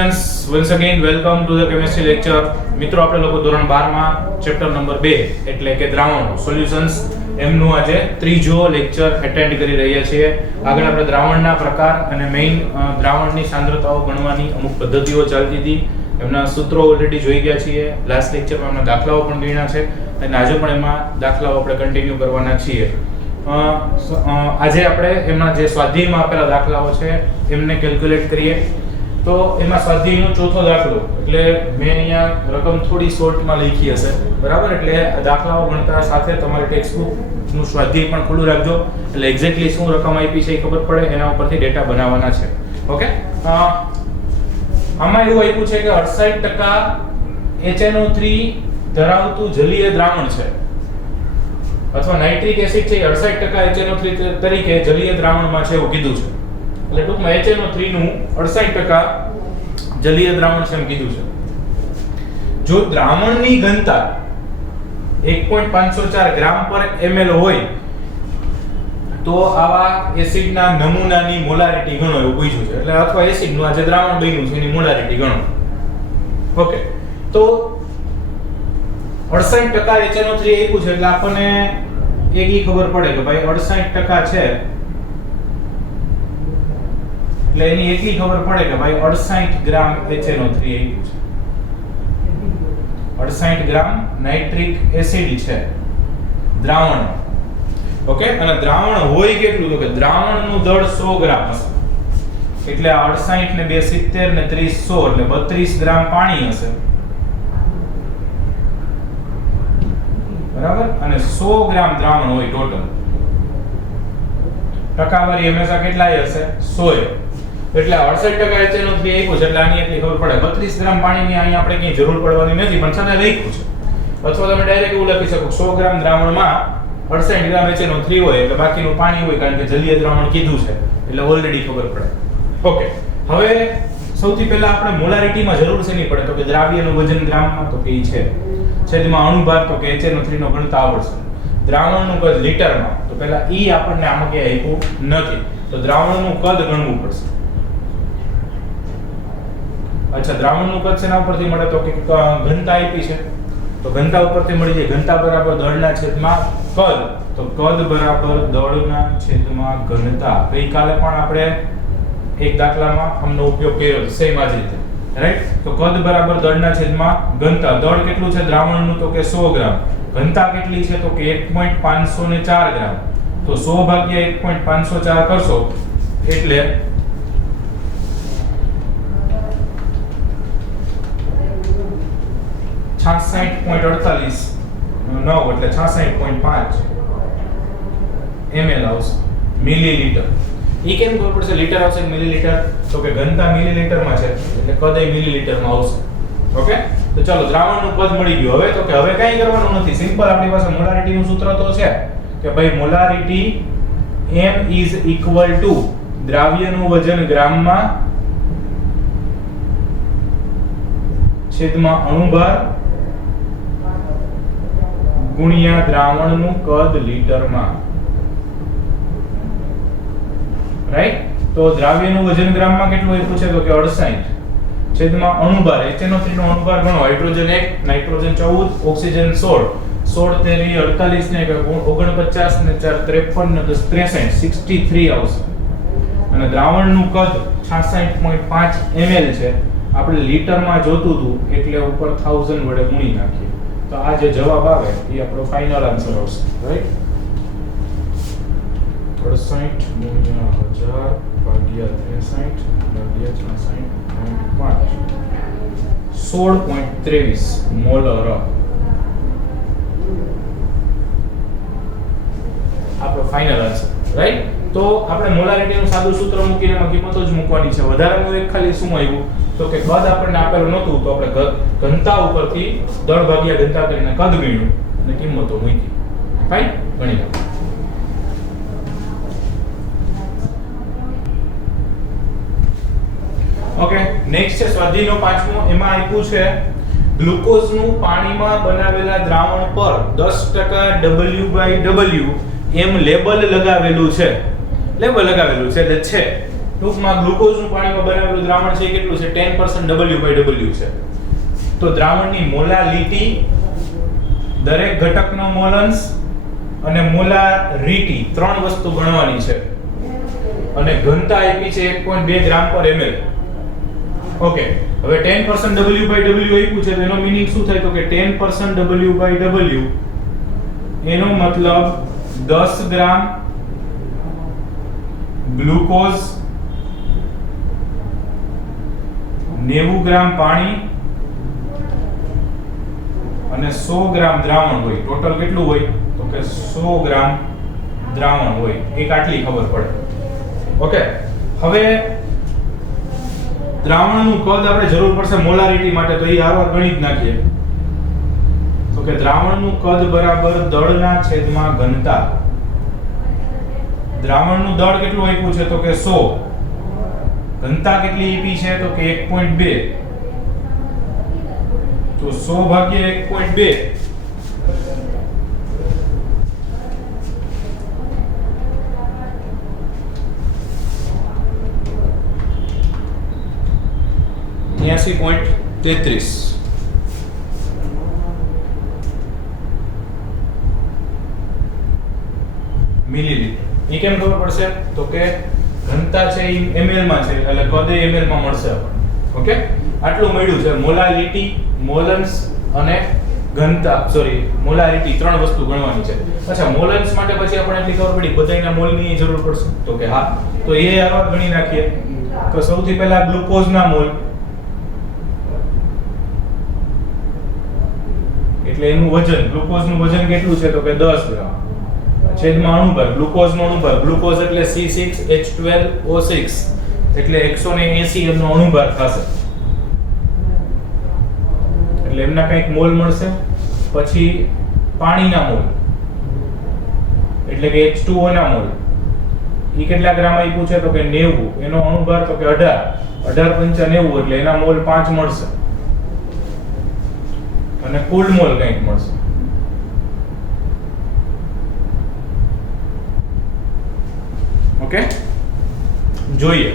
Students, once again welcome to the chemistry lecture. મિત્રો, આપણે લોકો ધોરણ 12 માં ચેપ્ટર નંબર 2 એટલે કે દ્રાવણો સોલ્યુશન્સ એમનું આજે ત્રીજો લેક્ચર એટેન્ડ કરી રહ્યા છીએ. આગળ આપણે દ્રાવણના પ્રકાર અને મેઇન દ્રાવણની સાંદ્રતાઓ ગણવાની અમુક પદ્ધતિઓ ચાલતી હતી. એમના સૂત્રો ઓલરેડી જોઈ ગયા છીએ. લાસ્ટ લેક્ચરમાં એમના દાખલાઓ પણ ગણ્યા છે અને આજે પણ એમાં દાખલાઓ આપણે કન્ટિન્યુ કરવાના છીએ. આજે આપણે એમના જે સ્વાધ્યાયમાં આપેલા દાખલાઓ છે એમને કેલ્ક્યુલેટ કરીએ. તો એમાં સ્વાધ્યાયનો ચોથો દાખલો, એટલે મેં અહીંયા રકમ થોડી શોર્ટમાં લખી હશે, બરાબર? એટલે દાખલાઓ ગણતા સાથે તમારે ટેક્સ્ટબુક નું સ્વાધ્યાય પણ ખુલ્લું રાખજો, એટલે એક્ઝેક્ટલી શું રકમ આપી છે એ ખબર પડે, એના ઉપરથી ડેટા બનાવવાના છે. ઓકે, આમાં એવું આપ્યું છે કે 68% HNO3 ધરાવતું જલીય દ્રાવણ છે, અથવા નાઇટ્રિક એસિડ છે 68% HNO3 તરીકે જલીય દ્રાવણમાં છે એવું કીધું છે. એટલે ટૂંકમાં HNO3 નું 68% જલીય દ્રાવણ છે એમ કીધું છે. જો દ્રાવણની ઘનતા 1.504 ગ્રામ પર ml હોય તો આવા એસિડના નમૂનાની મોલારિટી ગણો એવું પૂછ્યું છે. એટલે અથવા એસિડનું આ જે દ્રાવણ બન્યું છે એની મોલારિટી ગણો. ઓકે, તો 68% HNO3 આપ્યું છે એટલે આપણને એક ઈ ખબર પડે કે ભાઈ 68% છે એટલે એની એટલી ખબર પડે કે ભાઈ 68 ગ્રામ HNO3 આપ્યું છે. 68 ગ્રામ નાઇટ્રિક એસિડ છે દ્રાવણ. ઓકે, અને દ્રાવણ હોય કેટલું? તો કે દ્રાવણનું દળ 100 ગ્રામ હશે. એટલે આ 68 ને 2 70 ને 30 100 એટલે 32 ગ્રામ પાણી હશે, બરાબર? અને 100 ગ્રામ દ્રાવણ હોય ટોટલ. ટકાવારી હંમેશા કેટલાય હશે? 100. એટલે 68% HNO3 આપ્યું છે એટલે આની એટલી ખબર પડે. 32 ગ્રામ પાણીની અહીંયા આપણે કઈ જરૂર પડવાની નથી, પણ છતાં લખ્યું છે. અથવા તમે ડાયરેક્ટ એવું લખી શકો 100 ગ્રામ દ્રાવણમાં 68 ગ્રામ HNO3 હોય એટલે બાકીનું પાણી હોય, કારણ કે જલીય દ્રાવણ કીધું છે એટલે ઓલરેડી ખબર પડે. ઓકે, હવે સૌથી પહેલા આપણે મોલારિટીમાં જરૂર છે નહીં પડે તો કે દ્રાવ્યનું વજન ગ્રામમાં તો કે છે, છેદમાં અણુભાર તો કે HNO3 નો ગણતા આવડશે. દ્રાવણનું કદ લીટરમાં તો પહેલા ઈ આપણને આમાં કે આપ્યું નથી, તો દ્રાવણનું કદ ગણવું પડશે. અચ્છા, દ્રાવણનું કદ શેના ઉપરથી મળે? તો કે ઘનતા આપી છે તો ઘનતા ઉપરથી મળી જાય. ઘનતા બરાબર દળના છેદમાં કદ, તો કદ બરાબર દળના છેદમાં ઘનતા. ગઈકાલે પણ આપણે એક દાખલામાં આમનો ઉપયોગ કર્યો હતો, સેમ આ જ રીતે, રાઈટ? તો કદ બરાબર દળના છેદમાં ઘનતા. દળ કેટલું છે દ્રાવણનું? તો કે 100 ગ્રામ. ઘનતા કેટલી છે? તો કે 1.504 ગ્રામ. તો 100 ભાગ્યા 1.504 કરશો એટલે 66.48 9 એટલે 66.5 ml આવશે, મિલીલીટર. ઈ કેમ ખબર પડશે લીટર આવશે કે મિલીલીટર? તો કે ઘનતા મિલીલીટરમાં છે એટલે કદ એ મિલીલીટરમાં આવશે. ઓકે, તો ચાલો દ્રાવણનું કદ મળી ગયું. હવે તો કે હવે કંઈ કરવાનું નથી, સિમ્પલ આપણી પાસે મોલારિટીનું સૂત્ર તો છે કે ભાઈ molarity m is equal to દ્રાવ્યનું વજન ગ્રામમાં છેદમાં અણુભાર ગુણ્યા દ્રાવણનું કદ લીટરમાં. રાઈટ? તો દ્રાવ્યનું વજન ગ્રામમાં કેટલું આપ્યું છે? તો કે 68 છેદમાં અણુભાર. HNO3 નો અણુભાર ગણો. Hydrogen 1, nitrogen 14, oxygen 16. 16 તેરી 48 ને 49 ને 4 53 ને 10 63 63 આવશે. અને દ્રાવણનું કદ 66.5 ml છે. આપણે લીટરમાં જોતું હતું એટલે ઉપર 1000 વડે ગુણી નાખીએ તો આ જે જવાબ આવે એ આપણો ફાઇનલ આન્સર આવશે, રાઈટ? 68 ગુણ્યા 1000 ભાગ્યા 63 ભાગ્યા 66.5 16.23 મોલર આપણો ફાઇનલ આન્સર, રાઈટ? તો આપણે મોલારિટીનું સાદું સૂત્ર મૂકીને એમાં કિંમતો જ મૂકવાની છે. વધારાનું એક ખાલી શું આવ્યું તો કે કદ આપણને આપેલું નહોતું તો આપણે ઘનતા ઉપરથી દળ ભાગ્યા ઘનતા કરીને કદ ગણ્યું અને કિંમતો મૂકી. ફાઇન, ગણી લો. ઓકે, નેક્સ્ટ છે સ્વાધ્યાયનો પાંચમો. એમાં આપ્યું છે ગ્લુકોઝનું પાણીમાં બનાવેલા દ્રાવણ પર 10% W/W એમ લેબલ લગાવેલું છે. લેબલ લગાવેલું છે એટલે છે ટૂંકમાં ગ્લુકોઝનું પાણીમાં બનાવેલું દ્રાવણ છે એ કેટલું છે 10% W/W છે. તો દ્રાવણની મોલાલિટી, દરેક ઘટકનો મોલન્સ અને મોલારિટી ત્રણ વસ્તુ ગણવાની છે અને ઘનતા આપી છે 1.2 ગ્રામ પર ml. ઓકે, હવે 10% W/W આપ્યું છે તો એનો મીનિંગ શું થાય તો કે 10% W/W એનો મતલબ 10 ગ્રામ ગ્લુકોઝ, 90 ગ્રામ પાણી અને 100 ગ્રામ દ્રાવણ હોય. ટોટલ કેટલું હોય તો કે 100 ગ્રામ દ્રાવણ હોય. એક આટલી ખબર પડે. ઓકે, હવે દ્રાવણનું કદ આપણે જરૂર પડશે મોલારિટી માટે, તો એ આરવાર ગણિત નાખીએ તો કે દ્રાવણનું કદ બરાબર દળના છેદમાં ઘનતા. દ્રાવણનું દળ કેટલું આપ્યું છે તો કે 100, ઘનતા કેટલી આપી છે તો કે 1.2, તો 100 ભાગ્યા 1.2 83.33 મિલીલીટર. એ કેમ ખબર પડશે તો કે ઘનતા છે એ ml માં છે એટલે કદ ml માં મળશે આપણને. ઓકે, આટલું મળ્યું છે. મોલાલિટી, મોલન્સ અને ઘનતા, સોરી મોલારિટી ત્રણ વસ્તુ ગણવાની છે. અચ્છા, મોલન્સ માટે પછી આપણે એટલી ખબર પડી બધાયના મોલની જરૂર પડશે તો કે હા, તો એ આવા ગણી નાખીએ. તો સૌથી પહેલા ગ્લુકોઝના મોલ એટલે એનું વજન, ગ્લુકોઝનું વજન કેટલું છે તો કે 10 ગ્રામ છેદમાં અણુભાર. ગ્લુકોઝનો અણુભાર, ગ્લુકોઝ એટલે C6H12O6 એટલે 180 એમનો અણુભાર થશે એટલે એમના કંઈક મોલ મળશે. પછી પાણીના મોલ એટલે કે H2O ના મોલ, એ કેટલા ગ્રામ આપ્યું છે તો કે 90, એનો અણુભાર તો કે 18, 18 × 90 એટલે એના મોલ 5 મળશે અને કુલ મોલ કંઈક મળશે. ઓકે, જોઈએ.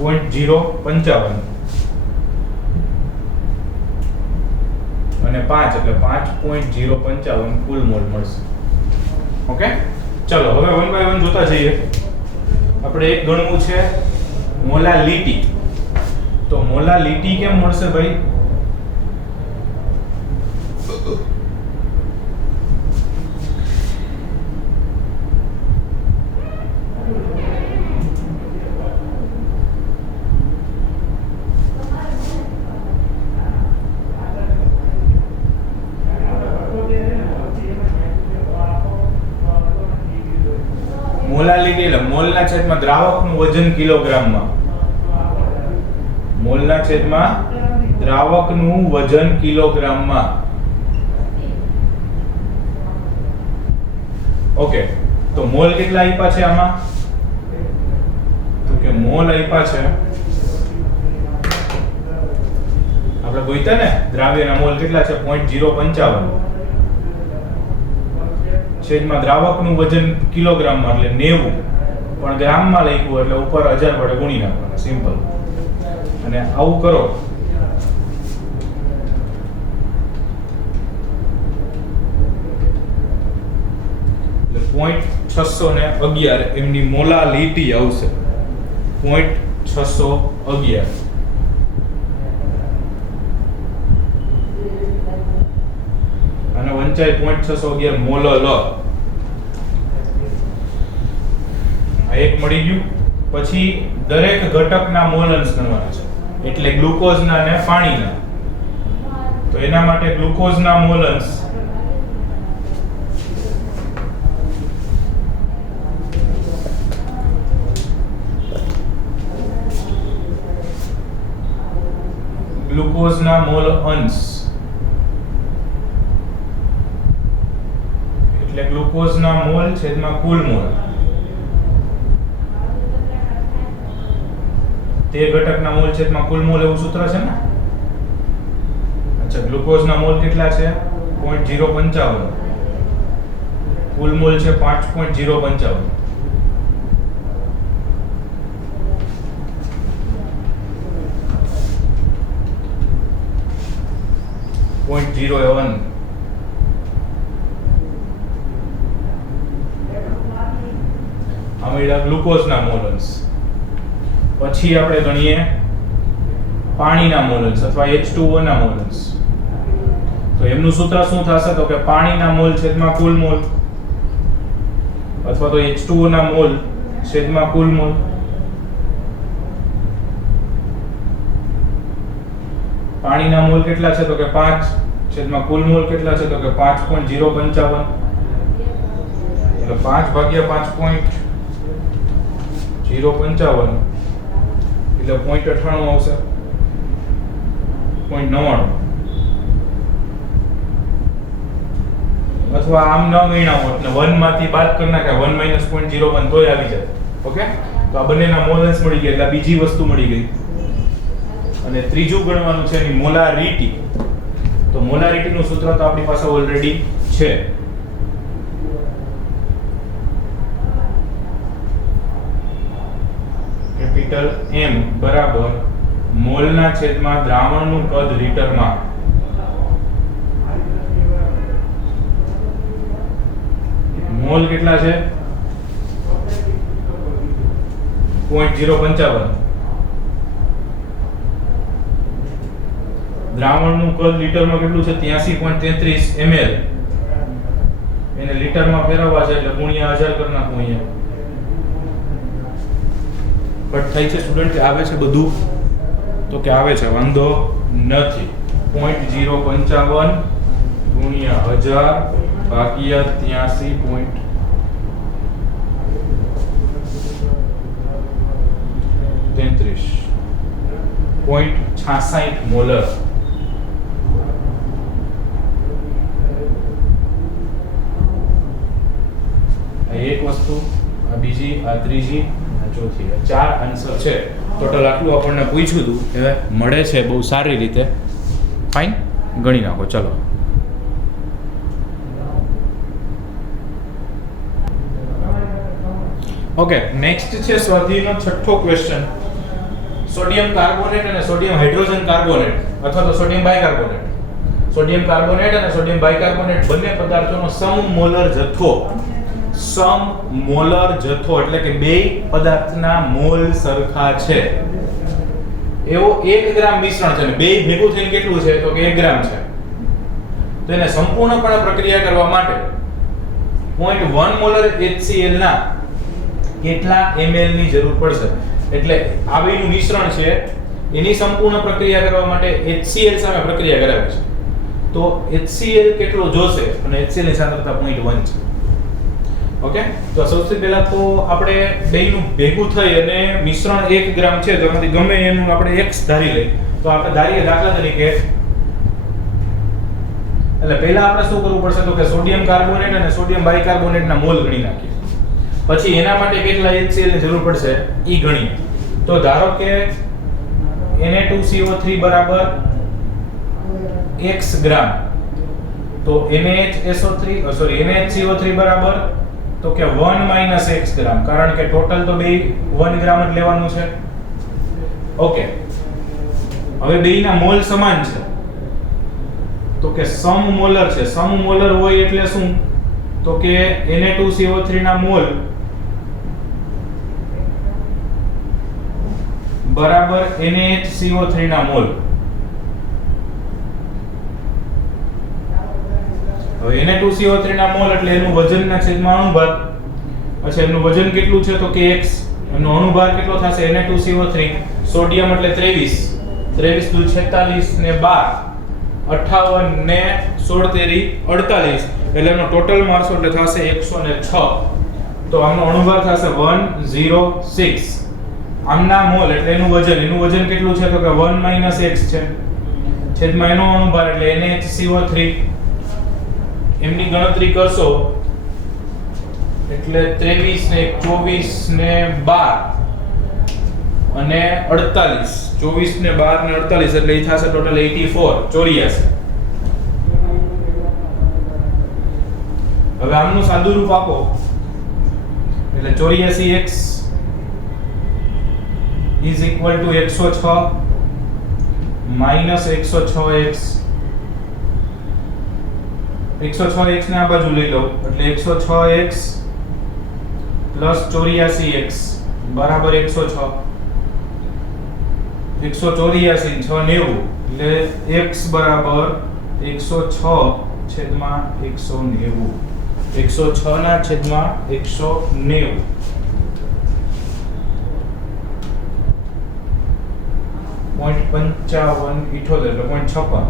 .055 અને 5 એટલે 5.055 કુલ મોલ મળશે. ઓકે, ચલો હવે વન બાય વન જોતા જઈએ. આપણે એક ગણવું છે મોલાલિટી. તો મોલાલિટી કેમ મળશે ભાઈ? મોલાલિટી એટલે મોલના છેદમાં દ્રાવકનું વજન કિલોગ્રામમાં. મોલના છેદમાં દ્રાવકનું વજન કિલોગ્રામમાં. ઓકે, તો મોલ કેટલા આપ્યા છે આમાં તો કે મોલ આપ્યા છે આપણે ગોઈતા ને દ્રાવ્યના મોલ કેટલા છે 0.055 છેદમાં દ્રાવકનું વજન કિલોગ્રામમાં એટલે 90, પણ ગ્રામમાં લખ્યું એટલે ઉપર 1000 વડે ગુણી નાખવાનું. સિમ્પલ. અને આવું કરો એટલે 0.611 એમની મોલાલિટી આવશે. 0.611 અને વંચાય 0.611 મોલલ. આ એક મળી ગયું. પછી દરેક ઘટકના મોલન્સ ગણવાના છે એટલે ગ્લુકોઝના અને પાણીના. તો એના માટે ગ્લુકોઝના મોલન્સ ગ્લુકોઝના મોલ અંશ એટલે ગ્લુકોઝના મોલ છેદમાં કુલ મોલ. તે ઘટકના મોલ છેદમાં કુલ મોલ એવું સૂત્ર છે ને. અચ્છા, ગ્લુકોઝના મોલ કેટલા છે 0.055 કુલ મોલ છે 5.055. આ મળ્યા ગ્લુકોઝના મોલન્સ. પછી આપણે ગણીએ પાણીના મોલન્સ અથવા H2O ના મોલન્સ. તો એમનું સૂત્ર શું થશે તો કે પાણીના મોલ છેદમાં કુલ મોલ અથવા તો H2O ના મોલ છેદમાં કુલ મોલ. પાણીના મોલ કેટલા છે તો કે 5 છેદમાં કુલ મોલ કેટલા છે તો કે 5.055. એટલે 5 ભાગ્યા 5.055 એટલે 0.98 આવશે. 0.99 અથવા આમ ન ગણ્યા હોત એટલે 1 માંથી બાદ કરી નાખ્યા 1 - 0.01 તોય આવી જાય. ઓકે, તો આ બંનેના મોલન્સ મળી ગયા એટલે બીજી વસ્તુ મળી ગઈ. અને ત્રીજું ગણવાનું છે એની મોલારિટી. તો મોલારિટી નું સૂત્ર તો આપણી પાસે ઓલરેડી છે. કેપિટલ M બરાબર મોલના છેદમાં દ્રાવણનું કદ લીટરમાં. મોલ કેટલા છે 0.055. દ્રાવણનું કદ લીટરમાં કેટલું છે 83.33 ml. એને લીટરમાં ફેરવવા છે એટલે ગુણ્યા 1000 કરી નાખું અહીંયા. કટ થાય છે સ્ટુડન્ટ? આવે છે બધું? તો કે આવે છે, વાંધો નથી. 0.055 ગુણ્યા 1000 ભાગ્યા 83.66 મોલર. એક વસ્તુ, આ બીજી, આ ત્રીજી, આ ચોથી, આ 4 આન્સર છે. ટોટલ આટલું આપણને પૂછ્યું હતું. હવે મળે છે બહુ સારી રીતે. ફાઇન, ગણી નાખો. ચલો, ઓકે. નેક્સ્ટ છે સ્વાધ્યાયનો છઠ્ઠો ક્વેશ્ચન. સોડિયમ કાર્બોનેટ અને સોડિયમ હાઇડ્રોજન કાર્બોનેટ અથવા તો સોડિયમ બાયકાર્બોનેટ. સોડિયમ કાર્બોનેટ અને સોડિયમ બાયકાર્બોનેટ બંને પદાર્થોનો સમમોલર જથ્થો. સમમોલર જથ્થો એટલે કે બે પદાર્થના મોલ સરખા છે એવો 1 ગ્રામ મિશ્રણ છે. બે ભેગું થઈને કેટલું છે તો કે 1 ગ્રામ છે. તો એને સંપૂર્ણપણે પ્રક્રિયા કરવા માટે 0.1 મોલર HCl ના કેટલા ml ની જરૂર પડશે. એટલે આ બેનું મિશ્રણ છે, એની સંપૂર્ણ પ્રક્રિયા કરવા માટે HCl સામે પ્રક્રિયા કરાવે છે. તો HCl કેટલો જોશે અને HCl ની સાંદ્રતા 0.1 છે. ઓકે, તો સૌથી પહેલા તો આપણે બેયનું ભેગું થઈ અને મિશ્રણ 1 ગ્રામ છે તો એમાંથી ગમે એનું આપણે x ધારી લઈએ. તો આપણે ધારીએ દાખલા તરીકે, એટલે પહેલા આપણે શું કરવું પડશે તો કે સોડિયમ કાર્બોનેટ અને સોડિયમ બાયકાર્બોનેટના મોલ ગણી નાખીએ. પછી એના માટે કેટલા HCl ની જરૂર પડશે ઈ ગણીએ. તો ધારો કે Na2CO3 બરાબર x ગ્રામ, તો NaHCO3 બરાબર તો કે 1 - x ગ્રામ, કારણ કે ટોટલ તો બે 1 ગ્રામ જ લેવાનું છે. ઓકે, હવે બેયના મોલ સમાન છે તો કે સમમોલર છે. સમમોલર હોય એટલે શું તો કે Na2CO3 ના મોલ બરાબર NaHCO3 ના મોલ. હવે Na2CO3 ના મોલ એટલે એનું વજનના છેદમાં અણુભાર. અચ્છા, એનું વજન કેટલું છે તો કે x. એનો અણુભાર કેટલો થશે Na2CO3? સોડિયમ એટલે 23 દુ 46 ને 12 58 ને 16 તેરી 48 એટલે એનો ટોટલ મારશો એટલે થશે 106. તો આમનો અણુભાર થશે 106. આમના મોલ એટલે એનું વજન કેટલું છે તો કે 1 - x છે છેદમાં એનો અણુભાર એટલે NaHCO3. એમની ગણતરી કરશો એટલે 23 ને 24 ને 12 અને 48. 24 ને 12 ને 48 એટલે એ થશે ટોટલ 84. હવે આમનું સાદું રૂપ આપો એટલે 84x is equal to 106 minus 106x 106x ને આ બાજુ લઈ લો એટલે 106x plus 84x બરાબર 106 184 690 એટલે x બરાબર 106 છેદમાં 190 106 ના છેદમાં 190 0.55 એટલે 0.56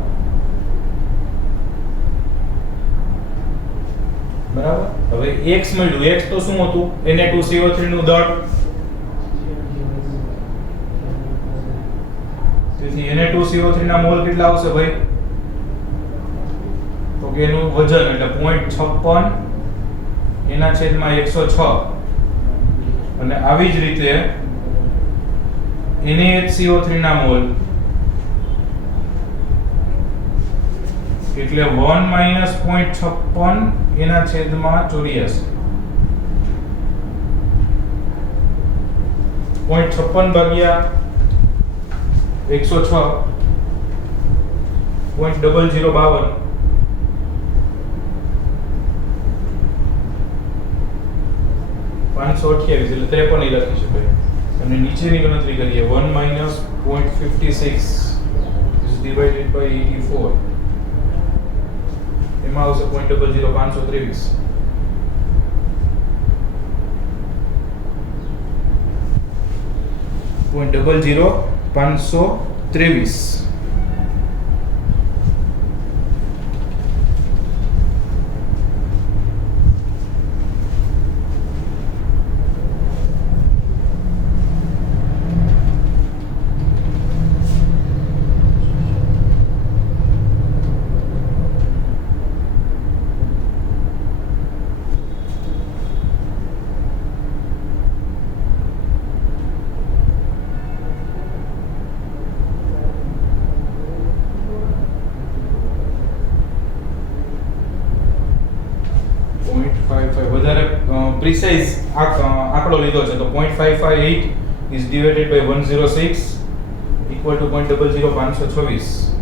બરાબર હવે x મળ્યું x તો શું હતું Na2CO3 નું દળ તેથી Na2CO3 ના મોલ કેટલા આવશે ભાઈ તો કે એનું વજન એટલે 0.56 એના છેદમાં 106 અને આવી જ રીતે NaHCO3 ના મોલ એટલે 1 minus 0.56 એના છેદમાં 84 0.56 ભાગ્યા 106 0.0052 528 એટલે 53 લખી શકાય અને નીચેની ગણતરી કરીએ 1 minus 0.56 is divided by 84 એમાં આવશે 0.00523 0.00523 વધારે પ્રિસાઇઝ આંકડો લીધો છે તો 0.558 is divided by 106 equal to 0.00526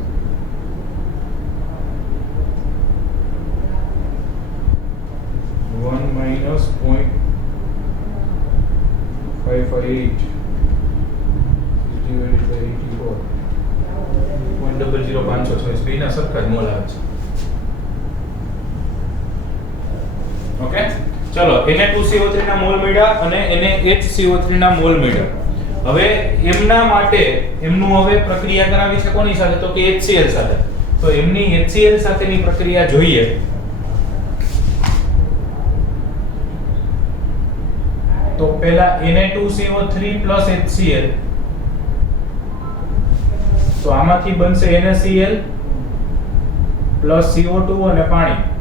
1 minus 0.558 is divided by 84 0.00526 બેના સરખા જ મોલ આવે છે ઓકે ચલો Na2CO3 ના મોલ મળ્યા અને NaHCO3 ના મોલ મળ્યા હવે એમના માટે એમનું હવે પ્રક્રિયા કરાવી છે કોની સાથે તો કે HCl સાથે તો એમની HCl સાથેની પ્રક્રિયા જોઈએ તો પહેલા Na2CO3 HCl તો આમાંથી બનશે NaCl CO2 અને પાણી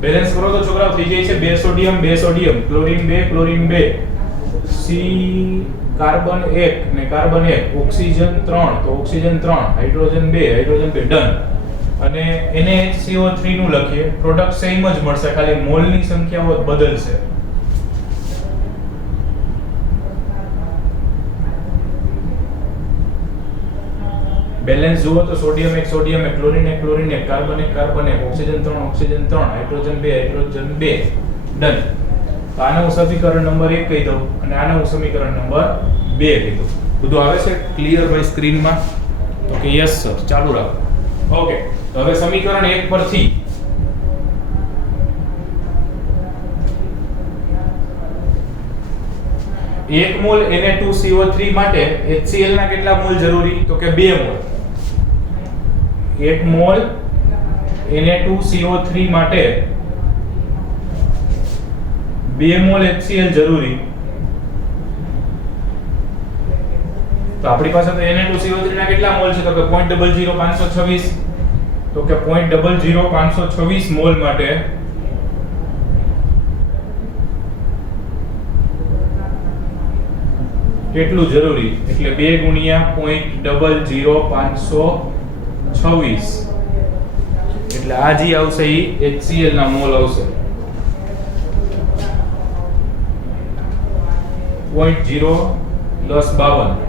બેલેન્સ કરો તો છોકરાઓ થઈ જાય છે 2 સોડિયમ ક્લોરીન 2 સી કાર્બન 1 ને કાર્બન 1 ઓક્સિજન 3 તો ઓક્સિજન 3 હાઇડ્રોજન 2 ડન અને NaHCO3 નું લખીએ પ્રોડક્ટ સેમ જ મળશે ખાલી મોલની સંખ્યાઓ બદલશે બેલેન્સ જુઓ તો sodium 1 chlorine 1 carbon 1 oxygen 3 hydrogen 2 done તો આને હું સમીકરણ નંબર 1 કહી દઉં અને આને હું સમીકરણ નંબર 2 કહી દઉં બધું આવે છે ક્લિયર ભાઈ સ્ક્રીનમાં તો કે યસ સર ચાલુ રાખો ઓકે તો હવે સમીકરણ 1 પરથી એક મોલ Na2CO3 માટે HCl ના કેટલા મોલ જરૂરી તો કે 2 મોલ 1 મોલ Na2CO3 માટે 2 મોલ HCl જરૂરી તો આપણી પાસે તો Na2CO3 ના કેટલા મોલ છે તો કે 0.00526 તો કે 0.00526 મોલ માટે કેટલું જરૂરી એટલે 2 ગુણ્યા 0.00526 એટલે આ જે આવશે ઈ HCl ના મોલ આવશે 0.01052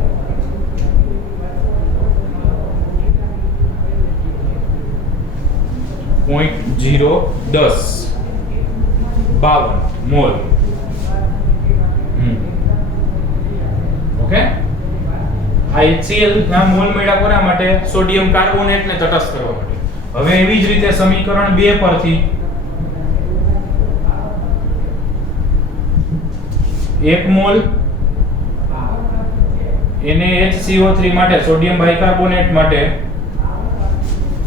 0.01052 મોલ ઓકે આ HCl ના મોલ મળ્યા કોના માટે સોડિયમ કાર્બોનેટ ને તટસ્થ કરવા માટે હવે એવી જ રીતે સમીકરણ 2 પરથી 1 મોલ NaHCO3 માટે સોડિયમ બાયકાર્બોનેટ માટે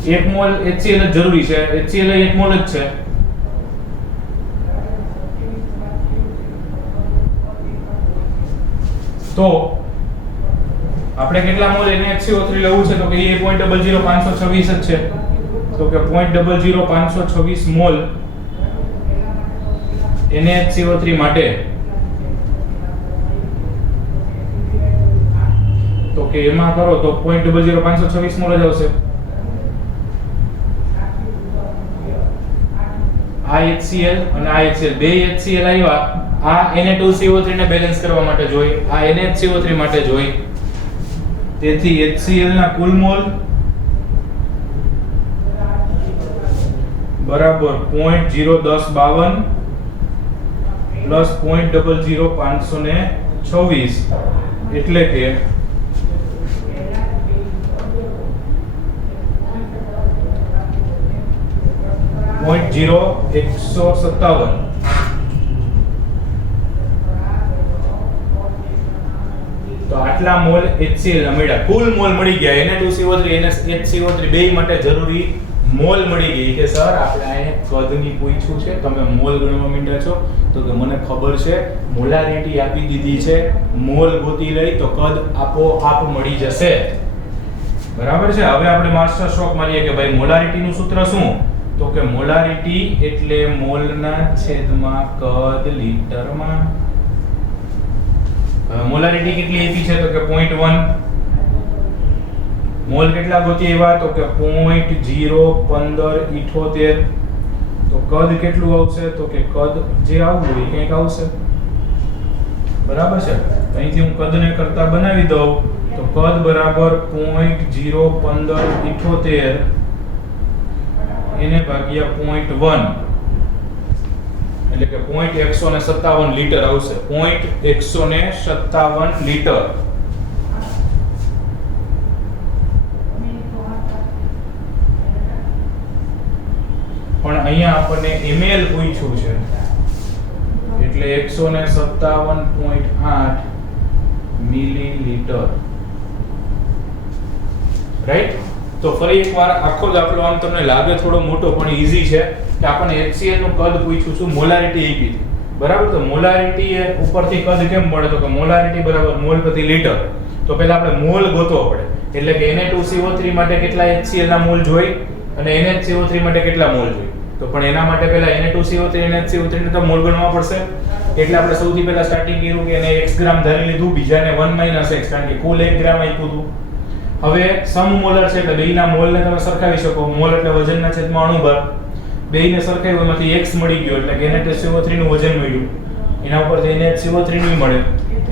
1 મોલ HCl જ જરૂરી છે HCl 1 મોલ જ છે તો આપણે કેટલા મોલ NaHCO3 લેવું છે તો કે એ 0.00526 જ છે તો કે 0.00526 મોલ NaHCO3 માટે તો કે એમાં કરો તો 0.00526 મોલ જ આવશે આ HCl અને આ HCl બે HCl આવ્યા આ Na2CO3 ને બેલેન્સ કરવા માટે જોઈ આ NaHCO3 માટે જોઈ તેથી HCl ના કુલ મોલ બરાબર 0.01052 પ્લસ 0.00526 એટલે કે 0.0157 તો આટલા મોલ HCl ના મળ્યા કુલ મોલ મળી ગયા Na2CO3 NaHCO3 બે માટે જરૂરી મોલ મળી ગઈ કે સર આપણે અહીંયા કદની પૂછ્યું છે તમે મોલ ગણવા માંડ્યા છો તો કે મને ખબર છે મોલારિટી આપી દીધી છે મોલ ગોતી લઈ તો કદ આપોઆપ મળી જશે બરાબર છે હવે આપણે માસ્ટર સ્ટ્રોક મારીએ કે ભાઈ મોલારિટી નું સૂત્ર શું તો કે મોલારિટી એટલે મોલના છેદમાં કદ લીટરમાં મોલારિટી કેટલી આપી છે તો કે 0.1 મોલ કેટલા ગોતી આવ્યા તો કે 0.01578 તો કદ કેટલું આવશે તો કે કદ જે આવવું હોય કંઈક આવશે બરાબર છે અહીંથી હું કદને કરતા બનાવી દઉં તો કદ બરાબર 0.01578 એને ભાગ્યા 0.1 એટલે કે 0.157 લીટર આવશે 0.157 લીટર પણ અહીંયા આપણને ml પૂછ્યું છે એટલે 157.8 મિલીલીટર રાઈટ તો ફરી એકવાર આખો દાખલો આમ તમને લાગે થોડો મોટો પણ ઈઝી છે કે આપણને HCl નું કદ પૂછ્યું છું મોલારિટી આપી હતી બરાબર તો મોલારિટી ઉપરથી કદ કેમ મળે તો કે મોલારિટી બરાબર મોલ પ્રતિ લીટર તો પહેલા આપણે મોલ ગોતવો પડે એટલે કે Na2CO3 માટે કેટલા HCl ના મોલ જોઈ અને NaHCO3 માટે કેટલા મોલ જોઈ તો પણ એના માટે પહેલા Na2CO3 NaHCO3 ને તો મોલ ગણવા પડશે એટલે આપણે સૌથી પહેલા સ્ટાર્ટિંગ કર્યું કે એને x ગ્રામ ધારી લીધું બીજાને 1 - x કારણ કે કુલ 1 ગ્રામ આપ્યું હતું હવે સમમોલર છે એટલે બેયના મોલને તમે સરખાવી શકો મોલ એટલે વજનના છેદમાં અણુભાર બેયને સરખાવ્યું એમાંથી x મળી ગયો એટલે કે Na2CO3 નું વજન મળ્યું એના ઉપરથી NaHCO3 નું મળે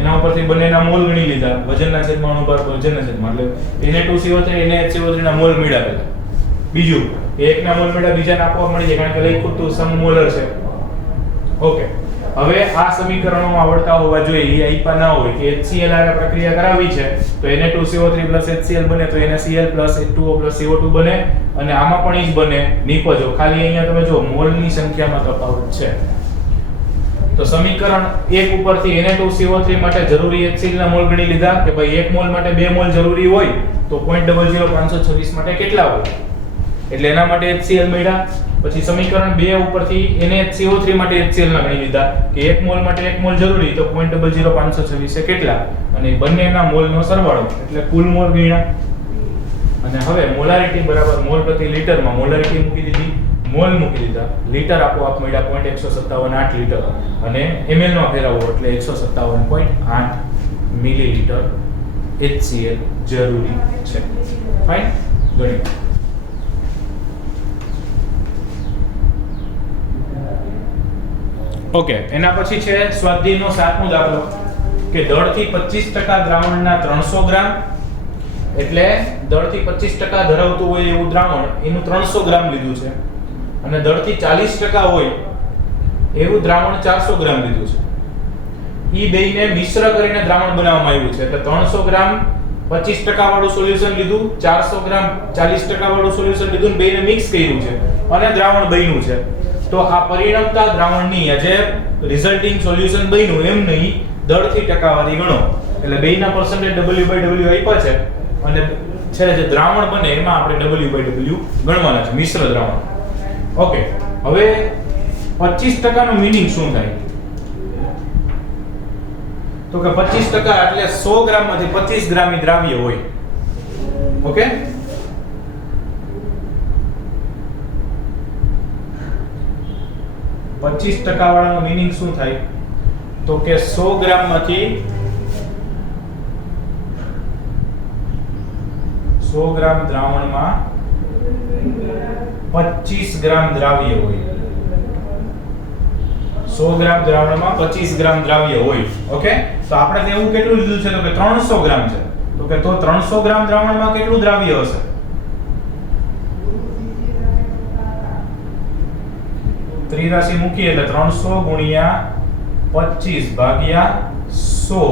એના ઉપરથી બંનેના મોલ ગણી લીધા વજનના છેદમાં અણુભાર વજનના છેદમાં એટલે Na2CO3 NaHCO3 ના મોલ મળ્યા પહેલા બીજું એકના મોલ મળ્યા બીજાને આપવા મળી જાય કારણ કે લઈ ખુદતું સમમોલર છે ઓકે હવે આ સમીકરણોમાં આવડતા હોવા જોઈએ એ આપ્યા ના હોય કે HCl આરે પ્રક્રિયા કરાવી છે તો Na2CO3 HCl બને તો NaCl H2O CO2 બને અને આમાં પણ ઈ જ બને નીપજો ખાલી અહીંયા તમે જો મોલની સંખ્યામાં તફાવત છે તો સમીકરણ 1 ઉપરથી Na2CO3 માટે જરૂરી HCl ના મોલ ગણી લીધા કે ભાઈ 1 મોલ માટે 2 મોલ જરૂરી હોય તો 0.00526 માટે કેટલા હોય એટલે એના માટે HCl મળ્યા પછી સમીકરણ 2 ઉપરથી NaHCO3 માટે HCl ના ગણી લીધા કે 1 મોલ માટે 1 મોલ જરૂરી તો 0.00526 છે કેટલા અને બંનેના મોલનો સરવાળો એટલે કુલ મોલ ગણ્યા અને હવે મોલારિટી બરાબર મોલ પ્રતિ લીટરમાં મોલારિટી મૂકી દીધી મોલ મૂકી દીધા લીટર આપોઆપ મળ્યા 0.157 લીટર અને ml નો ફેરવો એટલે 157.8 મિલીલીટર HCl જરૂરી છે. ફાઇન, ગણિત. ઓકે, એના પછી છે સ્વાધ્યાયનો 7મો દાખલો કે દળથી 25% દ્રાવણના 300 ગ્રામ, એટલે દળથી 25% ધરાવતું હોય એવું દ્રાવણ એનું 300 ગ્રામ લીધું છે, અને દળથી 40% હોય એવું દ્રાવણ 400 ગ્રામ લીધું છે. ઈ બેયને મિશ્ર કરીને દ્રાવણ બનાવવામાં આવ્યું છે. એટલે 300 ગ્રામ 25% વાળું સોલ્યુશન લીધું, 400 ગ્રામ 40% વાળું સોલ્યુશન લીધું, બેયને મિક્સ કર્યું છે અને દ્રાવણ બન્યું છે. તો આ પરિણમતા દ્રાવણની જે રિઝલ્ટિંગ સોલ્યુશન બન્યું એમ નહીં, દળથી ટકાવારી ગણો. એટલે બેયના પર્સન્ટેજ W/W આપ્યા છે અને છે જે દ્રાવણ બને એમાં આપણે W/W ગણવાના છે, મિશ્ર દ્રાવણ. ઓકે, હવે 25% નો મીનિંગ શું થાય? તો કે 25% એટલે 100 ગ્રામ માંથી 25 ગ્રામ દ્રાવ્ય હોય. ઓકે, %25 વાળાનો મીનિંગ શું થાય? તો કે 100 ગ્રામ માંથી 100 ગ્રામ દ્રાવણમાં 25 ગ્રામ દ્રાવ્ય હોય. 100 ગ્રામ દ્રાવણમાં 25 ગ્રામ દ્રાવ્ય હોય. ઓકે, તો આપણે તો એવું કેટલું લીધું છે? તો કે 300 ગ્રામ છે. તો કે તો 300 ગ્રામ દ્રાવણમાં કેટલું દ્રાવ્ય હશે? ત્રિરાશિ મૂકીએ એટલે 300 ગુણ્યા 25 ભાગ્યા 100,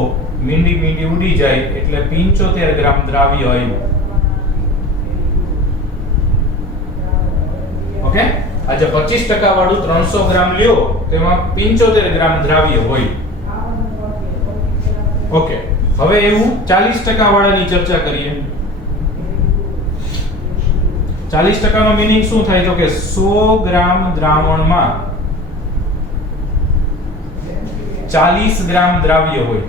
મીંડી ઉડી જાય એટલે 75 ગ્રામ દ્રાવ્ય આવ્યું. ઓકે, આ જે 25% વાળું 300 ગ્રામ લ્યો તેમાં 75 ગ્રામ દ્રાવ્ય હોય. ઓકે, હવે એવું 40% વાળાની ચર્ચા કરીએ. 40% નો મીનિંગ શું થાય? તો કે 100 ગ્રામ દ્રાવણમાં 40 ગ્રામ દ્રાવ્ય હોય.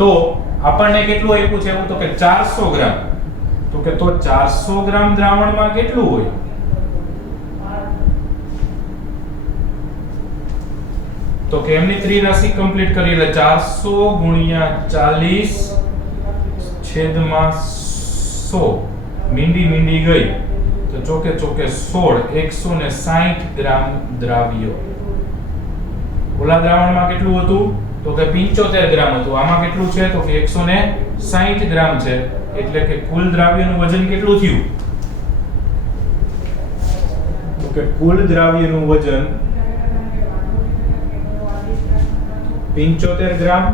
તો આપણને કેટલું આપ્યું છે? તો કે 400 ગ્રામ. તો કે તો 400 ગ્રામ દ્રાવણમાં કેટલું હોય? તો કે એમની ત્રિરાશિ કમ્પ્લીટ કરી એટલે 400 ગુણ્યા 40 છેદમાં 100, મીંડી ગઈ તો ચોકે 16, 160 ગ્રામ દ્રાવ્ય. ઓલા દ્રાવણમાં કેટલું હતું? તો કે 75 ગ્રામ હતું. આમાં કેટલું છે? તો કે 160 ગ્રામ છે. એટલે કે કુલ દ્રાવ્યનું વજન કેટલું થયું? તો કે કુલ દ્રાવ્યનું વજન 75 ગ્રામ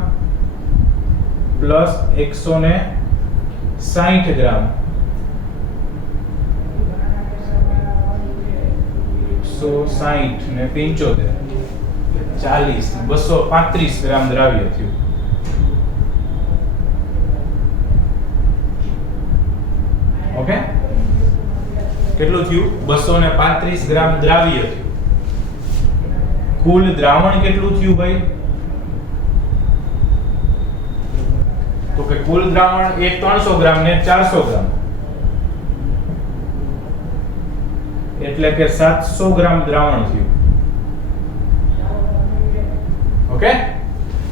પ્લસ 160 ગ્રામ, 160 ને 75 40, 235 ગ્રામ દ્રાવ્ય થયું. ઓકે, કેટલું થયું? 235 ગ્રામ દ્રાવ્ય થયું. કુલ દ્રાવણ કેટલું થયું ભાઈ? તો કે કુલ દ્રાવણ એક 300 ગ્રામ ને 400 ગ્રામ, એટલે કે 700 ગ્રામ દ્રાવણ થયું. ઓકે,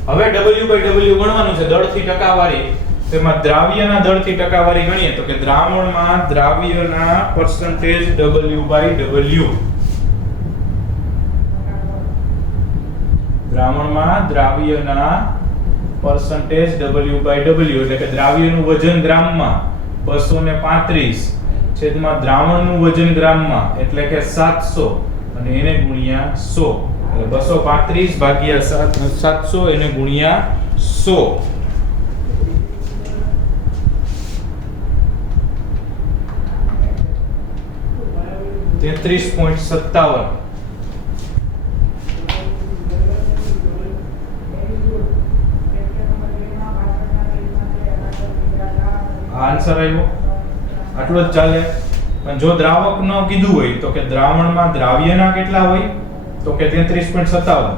હવે W/W ગણવાનું છે, દળથી ટકાવારી. તેમાં દ્રાવ્યના દળથી ટકાવારી ગણીએ તો કે દ્રાવણમાં દ્રાવ્યના પર્સન્ટેજ W/W. દ્રાવણમાં દ્રાવ્યના પરસેન્ટેજ W/W એટલે કે દ્રાવ્યનું વજન ગ્રામમાં 235 છેદમાં દ્રાવણનું વજન ગ્રામમાં એટલે કે 700 અને એને ગુણ્યા 100 એટલે 235 ભાગ્યા 700 એને ગુણ્યા 100. $33.57. આન્સર આવ્યો. આટલો જ ચાલે. પણ જો દ્રાવક ન કીધું હોય તો કે દ્રાવણમાં દ્રાવ્યના કેટલા હોય? તો કે 33.57.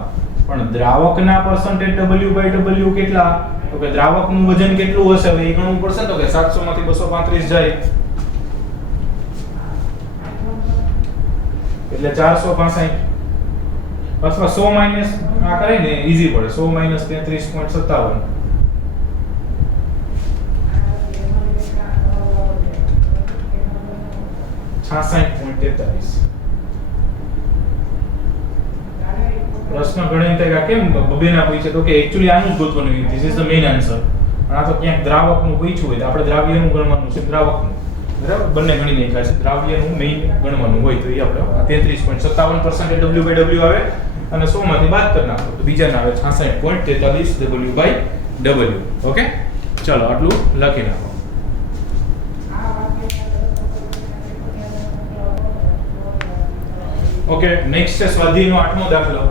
પણ દ્રાવકના પરસેન્ટેજ W/W કેટલા? તો કે દ્રાવકનું વજન કેટલું હશે? હવે એ ગણવું પડશે. તો કે 700 માંથી 235 જાય એટલે 465 અથવા 100 માઈનસ આ કરે ને ઈઝી પડે. 100 - 33.57 66.43. પ્રશ્ન ગણિત કે કેમ બબેના પૂછે તો કે એક્ચ્યુઅલી આનું જ ગોતવાનું છે. This is the main answer. આ તો ક્યાંક દ્રાવકનું પૂછ્યું હોય તો આપણે દ્રાવ્યનું ગણવાનું છે, દ્રાવકનું. બરાબર, બંને ગણી નહીં થાય છે. દ્રાવ્યનું મેઇન ગણવાનું હોય તો એ આપણે 33.57% W/W આવે અને 100 માંથી બાદ કરી નાખો તો બીજાના આવે 66.43 W/W. ઓકે, ચલો આટલું લખી નાખો. ઓકે, નેક્સ્ટ છે સ્વાધ્યાયનો 8મો દાખલો.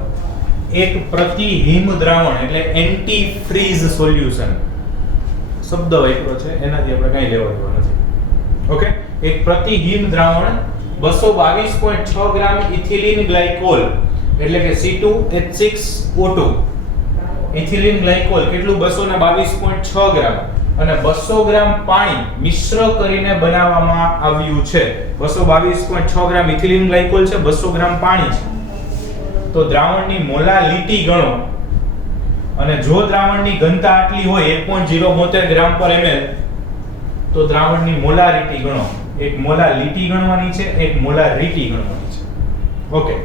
એક પ્રતિહિમ દ્રાવણ એટલે એન્ટી ફ્રીઝ સોલ્યુશન શબ્દ વાપર્યો છે, એનાથી આપણે કંઈ લેવા દેવા નથી. ઓકે, એક પ્રતિહિમ દ્રાવણ 222.6 ગ્રામ ઇથિલિન ગ્લાયકોલ એટલે કે C2H6O2 ઇથિલિન ગ્લાયકોલ કેટલું 222.6 ગ્રામ અને 200 ગ્રામ પાણી મિશ્ર કરીને બનાવવામાં આવ્યું છે. 222.6 ગ્રામ ઇથિલિન ગ્લાયકોલ છે, 200 ગ્રામ પાણી છે. તો દ્રાવણની મોલાલિટી ગણો અને જો દ્રાવણની ઘનતા આટલી હોય 1.072 ગ્રામ પર ml તો દ્રાવણની મોલારિટી ગણો. એક મોલાલિટી ગણવાની છે, એક મોલારિટી ગણવાની છે. ઓકે,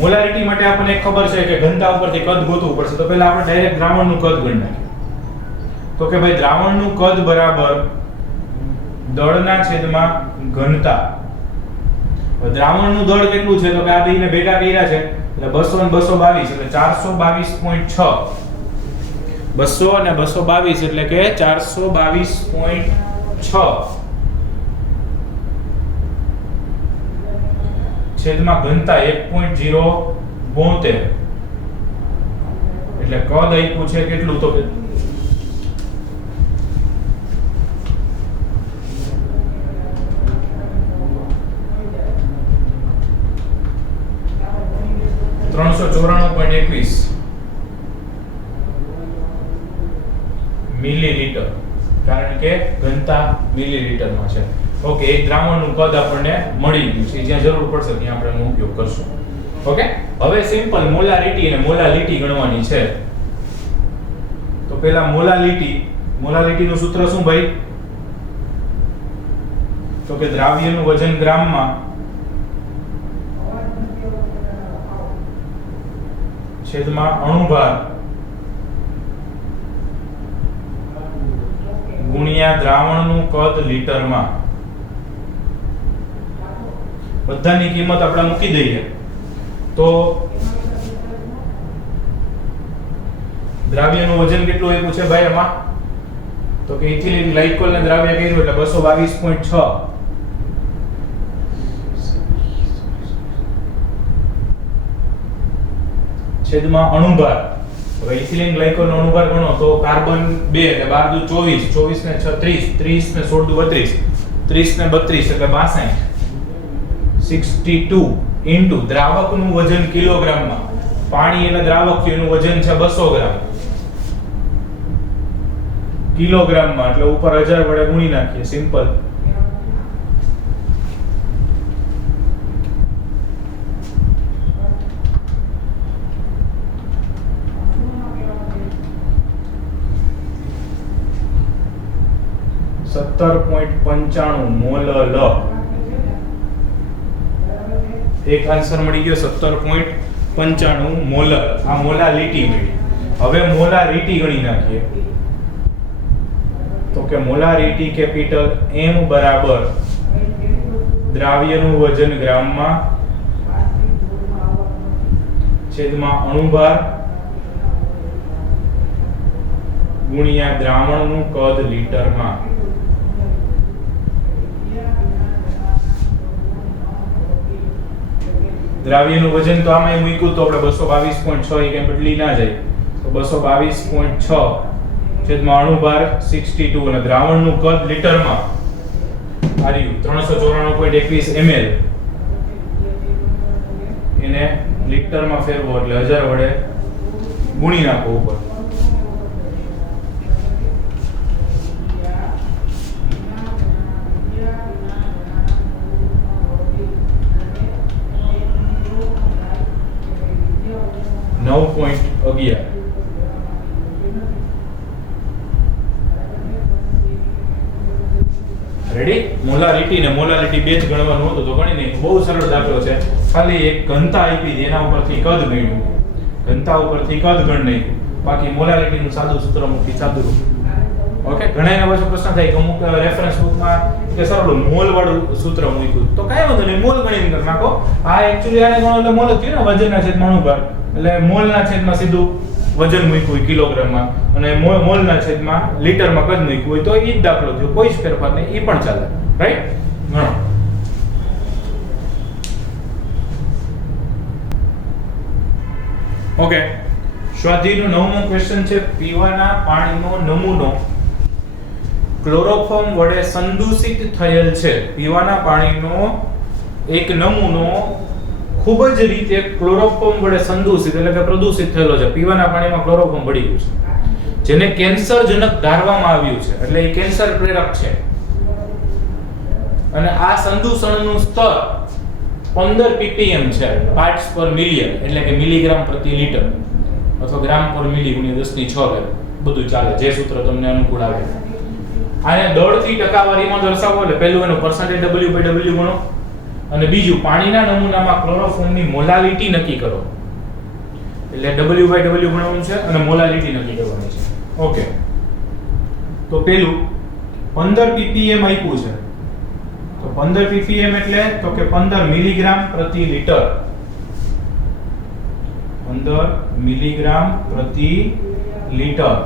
મોલારિટી માટે આપણને એક ખબર છે કે ઘનતા ઉપરથી કદ ગોતવું પડશે. તો પહેલા આપણે ડાયરેક્ટ દ્રાવણનું કદ ગણી નાખીએ. તો કે ભાઈ દ્રાવણનું કદ બરાબર દળના છેદમાં ઘનતા. દ્રાવણનું દળ કેટલું છે તો કે આ બેને ભેગા કર્યા છે એટલે 200 અને 222 એટલે 422.6. 200 અને 222 એટલે કે 422.6 છેદમાં ઘનતા 1.072 એટલે કદ આપ્યું છે કેટલું તો કે 394.21 મિલીલીટર, કારણ કે ઘનતા મિલીલીટરમાં છે. ઓકે, એક દ્રાવણનું કદ આપણને મળી ગયું છે. જ્યાં જરૂર પડશે ત્યાં આપણે એનો ઉપયોગ કરશું. ઓકે, હવે સિમ્પલ મોલારિટી અને મોલાલિટી ગણવાની છે. તો પહેલા મોલાલિટીનું સૂત્ર શું ભાઈ? તો કે દ્રાવ્યનું વજન ગ્રામમાં છેદમાં અણુભાર ગુણ્યા દ્રાવણનું કદ લીટરમાં. બધાની કિંમત આપણે મૂકી દઈએ તો દ્રાવ્યનું વજન કેટલું આપ્યું છે ભાઈ એમાં? તો કે ઇથિલિન ગ્લાયકોલ ને દ્રાવ્ય કર્યું એટલે 222.6 છેદમાં અણુભાર. હવે ઇથિલિન ગ્લાયકોલનો અણુભાર ગણો તો કાર્બન 2 એટલે 12 * 24 24 ને 36 30 ને 16 32 30 ને 32 એટલે 62 62 ઇન્ટુ દ્રાવકનું વજન કિલોગ્રામમાં. પાણી એટલે દ્રાવક છે, એનું વજન છે 200 ગ્રામ કિલોગ્રામમાં એટલે ઉપર 1000 વડે ગુણી નાખીએ. સિમ્પલ. મોલ. એક આન્સર મળી ગયો 17.95 મોલ. આ મોલાલિટી મળી. હવે મોલારિટી ગણી નાખીએ. તો કે મોલારિટી કેપિટલ M બરાબર દ્રાવ્યનું વજન ગ્રામમાં છેદમાં અણુભાર ગુણ્યા દ્રાવણનું કદ લીટરમાં. દ્રાવ્યનું વજન તો આમાં મૂક્યું તો આપણે 222.6 એ કેમ બદલી ના જાય તો 222.6 છેદમાં અણુભાર 62 અને દ્રાવણનું કદ લીટરમાં આ રહ્યું 394.21 ml. એને લીટરમાં ફેરવો એટલે 1000 વડે ગુણી નાખો ઉપર. રેડી? મોલારિટી ને મોલારિટી બે જ ગણવાનું હતું તો ગણી નહીં. બહુ સરળ દાખલો છે. ખાલી એક ઘનતા આપી છે એના ઉપરથી કદ ગણ્યું. ઘનતા ઉપરથી કદ ગણ નહીં. બાકી મોલારિટી નું સાદું સૂત્ર મૂકી સાદું. ઓકે, ઘણા એના પછી પ્રશ્ન થાય કે અમુક રેફરન્સ બુકમાં કે સરળ મોલ વાળું સૂત્ર મૂક્યું તો કાંઈ વાંધો નહીં, મોલ ગણીને કરી નાખો. આ એક્ચ્યુઅલી આને ગણો એટલે મોલ જ થયું ને, વજનના છેદમાં અણુભાર. એટલે મોલના છેદમાં સીધું વજન મૂક્યું હોય કિલોગ્રામમાં અને મોલના છેદમાં લીટરમાં કદ મૂક્યું હોય તો એ જ દાખલો થયો, કોઈ જ ફેરફાર નહીં, એ પણ ચાલે. રાઈટ? ગણો. ઓકે, સ્વાધ્યાયનો 9મો ક્વેશ્ચન છે પીવાના પાણીનો નમૂનો ક્લોરોફોર્મ વડે સંદૂષિત થયેલ છે. પીવાના પાણીનો એક નમૂનો ખૂબ જ રીતે ક્લોરોફોર્મ વડે સંદૂષિત એટલે કે પ્રદૂષિત થયેલો છે. પીવાના પાણીમાં ક્લોરોફોર્મ ભળી ગયું છે, જેને કેન્સરજનક ધારવામાં આવ્યું છે, એટલે એ કેન્સર પ્રેરક છે. અને આ સંદૂષણનું સ્તર 15 ppm છે, પાર્ટ્સ પર મિલિયન, એટલે કે મિલીગ્રામ પ્રતિ લીટર અથવા ગ્રામ પર મિલી ગુણ્યા 10⁶ બધું ચાલે, જે સૂત્ર તમને અનુકૂળ આવે. આને દળથી ટકાવારીમાં દર્શાવો એટલે પહેલું એનો પર્સન્ટેજ W/W ગણો અને બીજું પાણીના નમૂનામાં ક્લોરોફોર્મની મોલાલિટી નક્કી કરો. એટલે W/W ગણવાનું છે અને મોલાલિટી નક્કી કરવાની છે. ઓકે, તો પહેલું 15 ppm આપ્યું છે. તો 15 ppm એટલે તો કે 15 મિલીગ્રામ પ્રતિ લીટર. 15 મિલીગ્રામ પ્રતિ લીટર,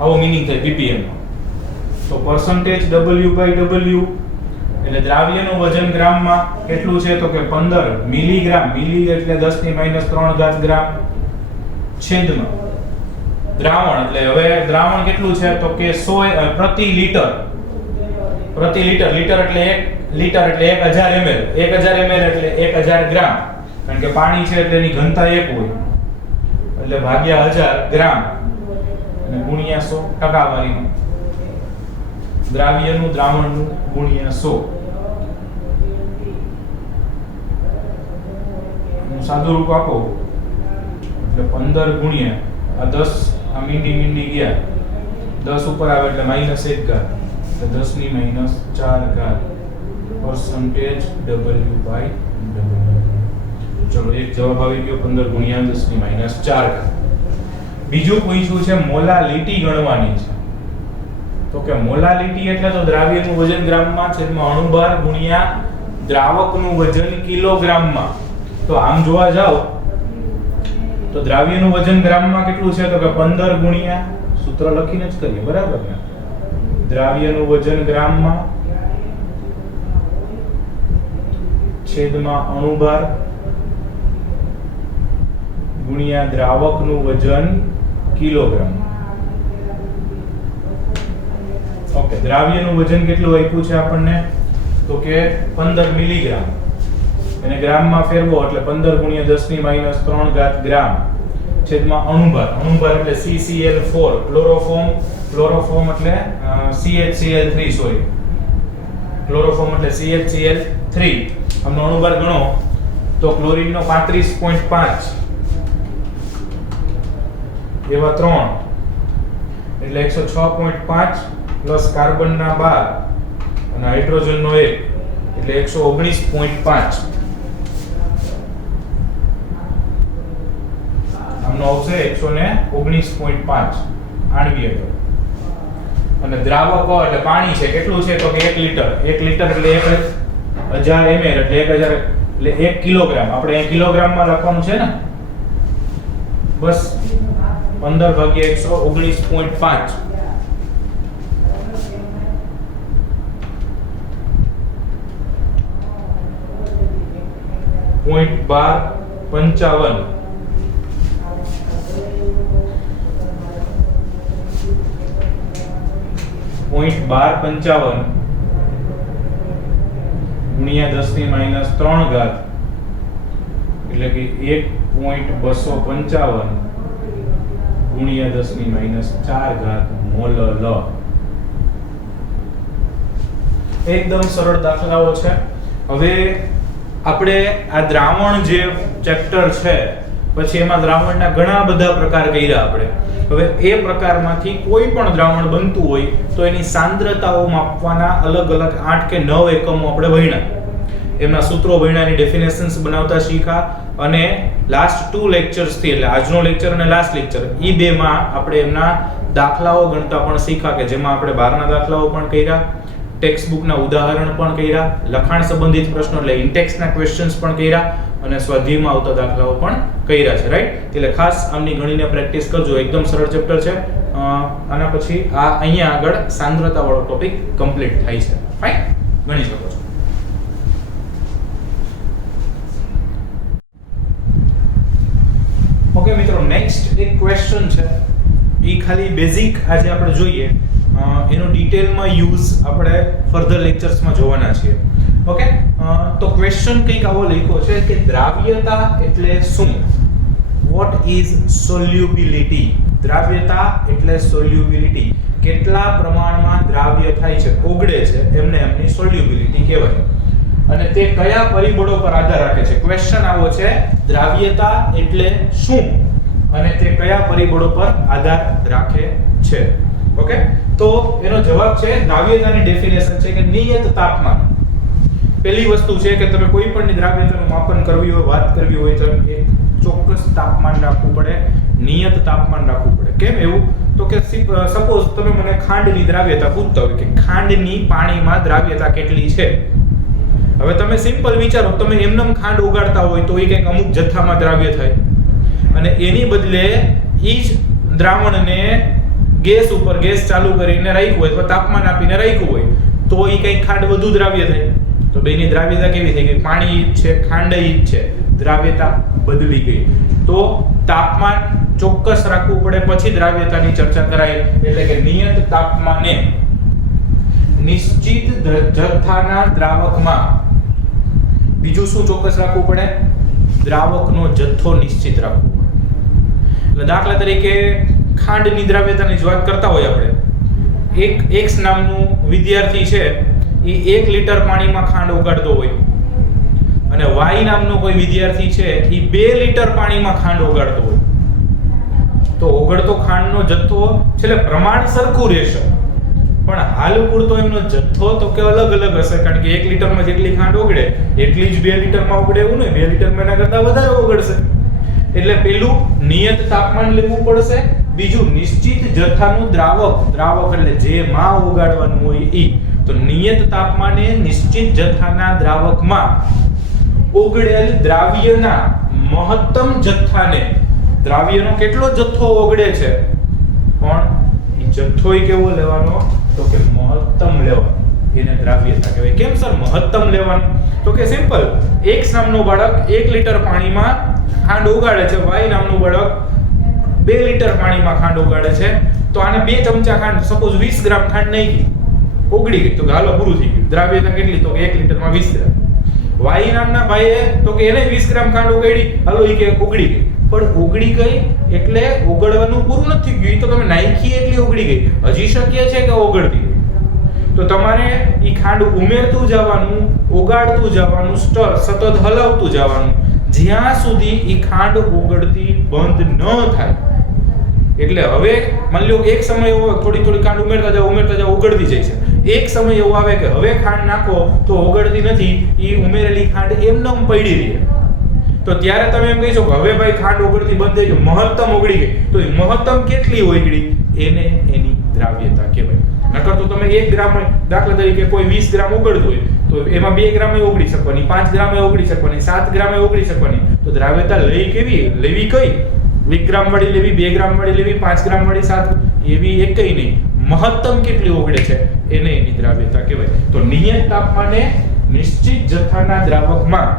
આવો મીનિંગ થાય ppm માં. તો પર્સન્ટેજ W/W એટલે દ્રાવ્યનું વજન ગ્રામમાં કેટલું છે તો કે 15 મિલીગ્રામ, મિલી એટલે 10⁻³ ગ્રામ છેદમાં દ્રાવણ, એટલે હવે દ્રાવણ કેટલું છે તો કે 100 પ્રતિ લીટર. પ્રતિ લીટર, લીટર એટલે 1 લીટર એટલે 1000 ml, 1000 ml એટલે 1000 ગ્રામ, કારણ કે પાણી છે એટલે એની ઘનતા 1 હોય એટલે ભાગ્યા 1000 ગ્રામ અને ગુણ્યા 100 ટકાવારીનું. દ્રાવ્યનું દ્રાવણનું ગુણ્યા 100. હું સાદું રૂપ આપો એટલે 15 ગુણ્યા આ 10, આ મીંડી ગયા 10 ઉપર આવે એટલે -1 ઘાત, એટલે 10⁻⁴ પર્સન્ટેજ W/W. ચલો, એક જવાબ આવી ગયો 15 ગુણ્યા 10⁻⁴. બીજું પૂછ્યું છે મોલાલિટી ગણવાની છે. તો કે મોલાલિટી એટલે તો દ્રાવ્યનું વજન ગ્રામમાં છેદમાં અણુભાર ગુણ્યા દ્રાવકનું વજન કિલોગ્રામમાં. તો આમ જોવા જાવ તો દ્રાવ્યનું વજન ગ્રામમાં કેટલું છે તો કે 15 ગુણ્યા સૂત્ર લખીને જ કરીએ, બરાબર ને? દ્રાવ્યનું વજન ગ્રામમાં છેદમાં અણુભાર ગુણ્યા દ્રાવકનું વજન કિલોગ્રામ. ઓકે, દ્રાવ્યનું વજન કેટલું આપ્યું છે આપણને તો કે 15 મિલીગ્રામ. એને ગ્રામમાં ફેરવો એટલે 15 ગુણ્યા 10⁻³ ગ્રામ છેદમાં અણુભાર. અણુભાર એટલે CCl4, ક્લોરોફોર્મ. ક્લોરોફોર્મ એટલે CHCl3, સોરી, ક્લોરોફોર્મ એટલે CHCl3. આમનો અણુભાર ગણો તો ક્લોરીનનો 35.5 એવા 3 એટલે 106.5 પ્લસ કાર્બનના 12 અને હાઇડ્રોજનનો 1 એટલે 119.5. આમનો આવશે 119.5 આણ્વીય દળ. અને દ્રાવક એટલે પાણી છે કેટલું છે તો કે 1 લીટર. 1 લીટર એટલે 1000 ml એટલે 1000 એટલે 1 કિલોગ્રામ. આપણે અહીં કિલોગ્રામમાં લખવાનું છે ને, બસ 15/119.5. .1255 .1255 ગુણ્યા 10⁻³ ઘાત એટલે કે 1.255 ગુણ્યા 10⁻⁴ ઘાત મોલ. એકદમ સરળ દાખલાઓ છે. હવે આપણે આ દ્રાવણ જે ચેપ્ટર છે પછી એમાં દ્રાવણના ઘણા બધા પ્રકાર કર્યા આપણે. હવે એ પ્રકારમાંથી કોઈ પણ દ્રાવણ બનતું હોય તો એની સાંદ્રતાઓ માપવાના અલગ અલગ 8 કે 9 એકમો આપણે ભણ્યા, એમના સૂત્રો ભણ્યા, એની ડેફિનેશન્સ બનાવતા શીખ્યા, અને લાસ્ટ 2 લેક્ચર્સ થી, એટલે આજનો લેક્ચર અને લાસ્ટ લેક્ચર, ઈ બેમાં આપણે એમના દાખલાઓ ગણતા પણ શીખ્યા, કે જેમાં આપણે 12 ના દાખલાઓ પણ કર્યા, ટેક્સ્ટ બુકના ઉદાહરણ પણ કર્યા, લખાણ સંબંધિત પ્રશ્નો એટલે ઇન્ટેક્સના ક્વેશ્ચન્સ પણ કર્યા, અને સ્વાધ્યાયમાં આવતા દાખલાઓ પણ કર્યા છે, રાઈટ? એટલે ખાસ આમની ગણીને પ્રેક્ટિસ કરજો, એકદમ સરળ ચેપ્ટર છે. આના પછી આ અહીંયા આગળ સાંદ્રતા વાળો ટોપિક કમ્પ્લીટ થાય છે, ફાઇન, ગણી શકો છો. ઓકે મિત્રો, નેક્સ્ટ એક ક્વેશ્ચન છે, એ ખાલી બેઝિક આજે આપણે જોઈએ, એનો ડિટેલમાં યુઝ આપણે ફર્ધર લેક્ચર્સમાં જોવાના છીએ. ઓકે, તો ક્વેશ્ચન કંઈક આવો લખ્યો છે કે દ્રાવ્યતા એટલે શું? What is solubility? દ્રાવ્યતા એટલે સોલ્યુબિલિટી, કેટલા પ્રમાણમાં દ્રાવ્ય થાય છે, ઓગળે છે, એમને એમની સોલ્યુબિલિટી કહેવાય. અને તે કયા પરિબળો પર આધાર રાખે છે? ક્વેશ્ચન આવો છે, દ્રાવ્યતા એટલે શું અને તે કયા પરિબળો પર આધાર રાખે છે? ઓકે, તો એનો જવાબ છે, દ્રાવ્યતાની ડેફિનેશન છે કે નિયત તાપમાન. પહેલી વસ્તુ છે કે તમે કોઈ પણ દ્રાવ્યતાનું માપન કરવી હોય, વાત કરવી હોય, તો એક ચોક્કસ તાપમાન રાખવું પડે, નિયત તાપમાન રાખવું પડે. કેમ એવું? તો કે સપોઝ તમે મને ખાંડની દ્રાવ્યતા પૂછતા હોય કે ખાંડની પાણીમાં દ્રાવ્યતા કેટલી છે. હવે તમે સિમ્પલ વિચારો, તમે એમનેમ ખાંડ ઉગાડતા હોય તો એ કંઈક અમુક જથ્થામાં દ્રાવ્ય થાય, અને એની બદલે ઈ જ દ્રાવણને ગેસ ઉપર ગેસ ચાલુ કરીને રાખ્યું હોય અથવા તાપમાન આપીને રાખ્યું હોય તો એ કંઈક ખાંડ વધુ દ્રાવ્ય થાય. તો બેની દ્રાવ્યતા કેવી થઈ ગઈ? પાણી ઈ જ છે, ખાંડ ઈ જ છે, દ્રાવ્યતા બદલી ગઈ. તો તાપમાન ચોક્કસ રાખવું પડે, પછી દ્રાવ્યતાની ચર્ચા કરાય. એટલે કે નિયત તાપમાને નિશ્ચિત જથ્થાના દ્રાવકમાં, બીજું શું ચોક્કસ રાખવું પડે? દ્રાવકનો જથ્થો નિશ્ચિત રાખવો પડે. એટલે દાખલા તરીકે ખાંડની દ્રાવ્યતાની જ વાત કરતા હોય આપણે, એક એક્સ નામનું વિદ્યાર્થી છે, એ 1 લીટર પાણીમાં ખાંડ ઉગાડતો હોય, અને વાય નામનો કોઈ વિદ્યાર્થી છે, એ 2 લીટર પાણીમાં ખાંડ ઉગાડતો હોય, તો ઓગળતો ખાંડનો જથ્થો છેલ્લે પ્રમાણ સરખું રહેશે, પણ હાલ પૂરતો એમનો જથ્થો તો કે અલગ અલગ હશે, કારણ કે 1 લીટરમાં જેટલી ખાંડ ઓગળે એટલી જ 2 લીટરમાં ઓગળે એવું નહીં, 2 લીટરમાં એના કરતા વધારે ઓગળશે. એટલે પેલું નિયત તાપમાન લેવું પડશે, બીજું નિશ્ચિત જથ્થાનું દ્રાવક, દ્રાવક એટલે જેમાં ઓગાળવાનું હોય ઈ. તો નિયત તાપમાને નિશ્ચિત જથ્થાના દ્રાવકમાં ઓગળેલ દ્રાવ્યના મહત્તમ જથ્થાને, દ્રાવ્યનો કેટલો જથ્થો ઓગળે છે, પણ ઈ જથ્થો કેવો લેવાનો? તો કે મહત્તમ લેવાનો, એને દ્રાવ્યતા કહેવાય. કેમ સર મહત્તમ લેવાનું? તો કે સિમ્પલ, એક્સ નામનો બાળક 1 લીટર પાણીમાં ખાંડ ઉગાડે છે, વાય નામનું બાળક 2 લીટર પાણીમાં ખાંડ ઉગાડે છે, તો આને 2 ચમચા ખાંડ, સપોઝ 20 ગ્રામ ખાંડ નાખી, ઓગળી ગઈ, તો કે હાલો પૂરું થઈ ગયું. દ્રાવ્યતા કેટલી? તો કે 1 લીટરમાં 20 ગ્રામ. વાય નામના ભાઈએ તો કે એને 20 ગ્રામ ખાંડ ઉગાડી, હાલો ઈ કે ઓગળી ગઈ. પણ ઓગળી ગઈ એટલે ઓગળવાનું પૂરું નથી ગયું, તો તમે નાખી એટલી ઓગળી ગઈ, હજી શક્ય છે કે ઓગળતી? તો તમારે ઈ ખાંડ ઉમેરતું જવાનું, ઓગાળતું જવાનું, સતત હલાવતું જવાનું, જ્યાં સુધી ઈ ખાંડ ઓગળતી બંધ ન થાય. એટલે હવે માની લો એક સમય એવો થોડી થોડી ખાંડ ઉમેરતા જાવ ઓગળતી જાય છે. એક સમય એવો આવે કે હવે ખાંડ નાખો તો ઓગળતી નથી, ઈ ઉમેરેલી ખાંડ એમનેમ પડી રહે. તો ત્યારે તમે એમ કહીશો કે હવે ભાઈ ખાંડ ઓગળતી બંધ થઈ ગઈ, મહત્તમ ઓગળી ગઈ. તો એ મહત્તમ કેટલી ઓગળી, એને એની દ્રાવ્યતા કહેવાય. નકર તો તમે 1 ગ્રામ, દાખલા તરીકે કોઈ 20 ગ્રામ ઓગળતું હોય તો એમાં 2 ગ્રામે ઓગળી શકવાની, 5 ગ્રામે ઓગળી શકવાની, 7 ગ્રામે ઓગળી શકવાની. તો દ્રાવ્યતા લેવી કઈ? 1 ગ્રામ વાળી લેવી, 2 ગ્રામ વાળી લેવી, 5 ગ્રામ વાળી, 7 એવી એકઈ નહીં, મહત્તમ કેટલી ઓગળે છે એને એની દ્રાવ્યતા કહેવાય. તો નિયત તાપમાને નિશ્ચિત જથ્થાના દ્રાવકમાં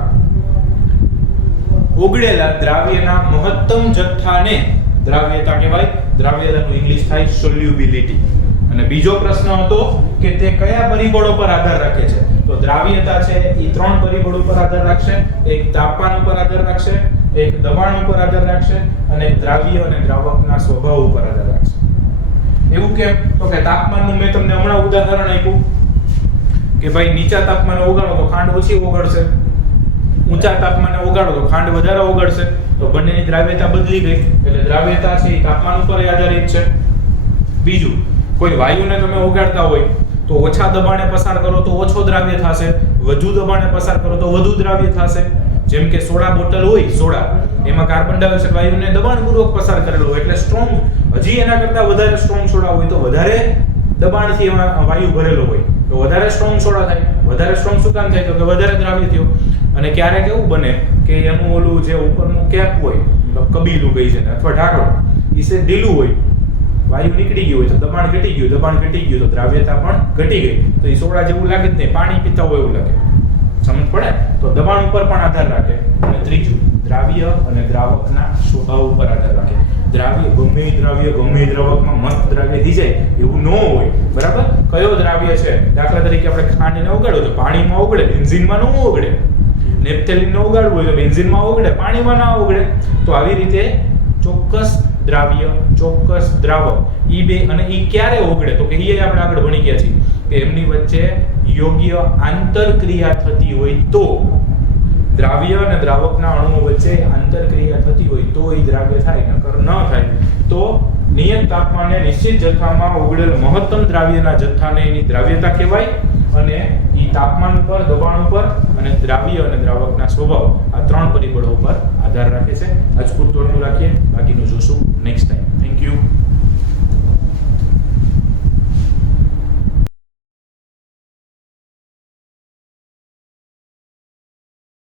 ઓગળેલા દ્રાવ્યના મહત્તમ જથ્થાને દ્રાવ્યતા કહેવાય. દ્રાવ્યતાનું ઇંગ્લિશ થાય સોલ્યુબિલિટી. અને બીજો પ્રશ્ન હતો કે તે કયા પરિબળો પર આધાર રાખે છે? તો દ્રાવ્યતા છે એ 3 પરિબળો પર આધાર રાખશે. એક તાપમાન ઉપર આધાર રાખશે, એક દબાણ ઉપર આધાર રાખશે, અને એક દ્રાવ્ય અને દ્રાવકના સ્વભાવ ઉપર આધાર રાખશે. એવું કેમ? તો કે તાપમાનનું મેં તમને હમણાં ઉદાહરણ આપ્યું કે ભાઈ નીચા તાપમાને ઓગાળો તો ખાંડ ઓછી ઓગળશે, ઊંચા તાપમાને ઓગાળો તો ખાંડ વધારે ઓગળશે, તો બંનેની દ્રાવ્યતા બદલી ગઈ. એટલે દ્રાવ્યતા છે એ તાપમાન ઉપર આધારિત છે. બીજું, કોઈ વાયુને તમે ઓગાળતા હોય તો ઓછા દબાણે પસાર કરો તો ઓછો દ્રાવ્ય થશે, વધુ દબાણે પસાર કરો તો વધુ દ્રાવ્ય થશે. જેમ કે સોડા બોટલ હોય, સોડા, એમાં કાર્બન ડાયોક્સાઇડ વાયુને દબાણપૂર્વક પસાર કરેલો હોય એટલે સ્ટ્રોંગ, હજી એના કરતાં વધારે સ્ટ્રોંગ સોડા હોય તો વધારે દબાણથી એમાં વાયુ ભરેલો હોય તો વધારે સ્ટ્રોંગ સોડા થાય. વધારે સ્ટ્રોંગ શું કામ થાય? તો કે વધારે દ્રાવ્ય થયો. અને ક્યારેક એવું બને કે એનું ઓલું જે ઉપરનું કેપ હોય, કબીલું કહી છે અથવા ઢાંકણું, એ છે ઢીલું હોય, વાયુ નીકળી ગયું હોય તો દબાણ ઘટી ગયું તો દ્રાવ્યતા પણ ઘટી ગઈ, તો એ સોડા જેવું લાગે જ નહીં, પાણી પીતા હોય એવું લાગે. સમજ પડે? તો દબાણ ઉપર પણ આધાર રાખે. અને ત્રીજું, દ્રાવ્ય અને દ્રાવકના સ્વભાવ ઉપર આધાર રાખે. દ્રાવ્ય ગમે એ દ્રાવકમાં મસ્ત દ્રાવ્ય થઈ જાય એવું ન હોય, બરાબર? કયો દ્રાવ્ય છે? દાખલા તરીકે આપણે ખાંડને ઓગાળો તો પાણીમાં ઓગળે, બેન્ઝીનમાં ન ઓગળે. નેપ્થેલિનને ઓગાળવું હોય તો બેન્ઝીનમાં ઓગળે, પાણીમાં ના ઓગળે. તો આવી રીતે ચોક્કસ દ્રાવ્ય, ચોક્કસ દ્રાવક, ઈ બે, અને ઈ ક્યારે ઓગળે તો કે ઈ આપણે આગળ ભણી ગયા છીએ કે એમની વચ્ચે યોગ્ય આંતરક્રિયા થતી હોય તો, દ્રાવ્ય અને દ્રાવકના અણુઓ વચ્ચે આંતરક્રિયા થતી હોય તો એ દ્રાવ્ય થાય, નકર ન થાય તો નિયત તાપમાને નિશ્ચિત જથ્થામાં ઓગળેલ મહત્તમ દ્રાવ્યના જથ્થાને એની દ્રાવ્યતા કહેવાય. અને ઈ તાપમાન ઉપર, દબાણ ઉપર અને દ્રાવ્ય અને દ્રાવકના સ્વભાવ, આ ત્રણ પરિબળો ઉપર આધાર રાખે છે. આજ પૂરતું રાખીએ, બાકીનું જોશું નેક્સ્ટ ટાઈમ. Thank you.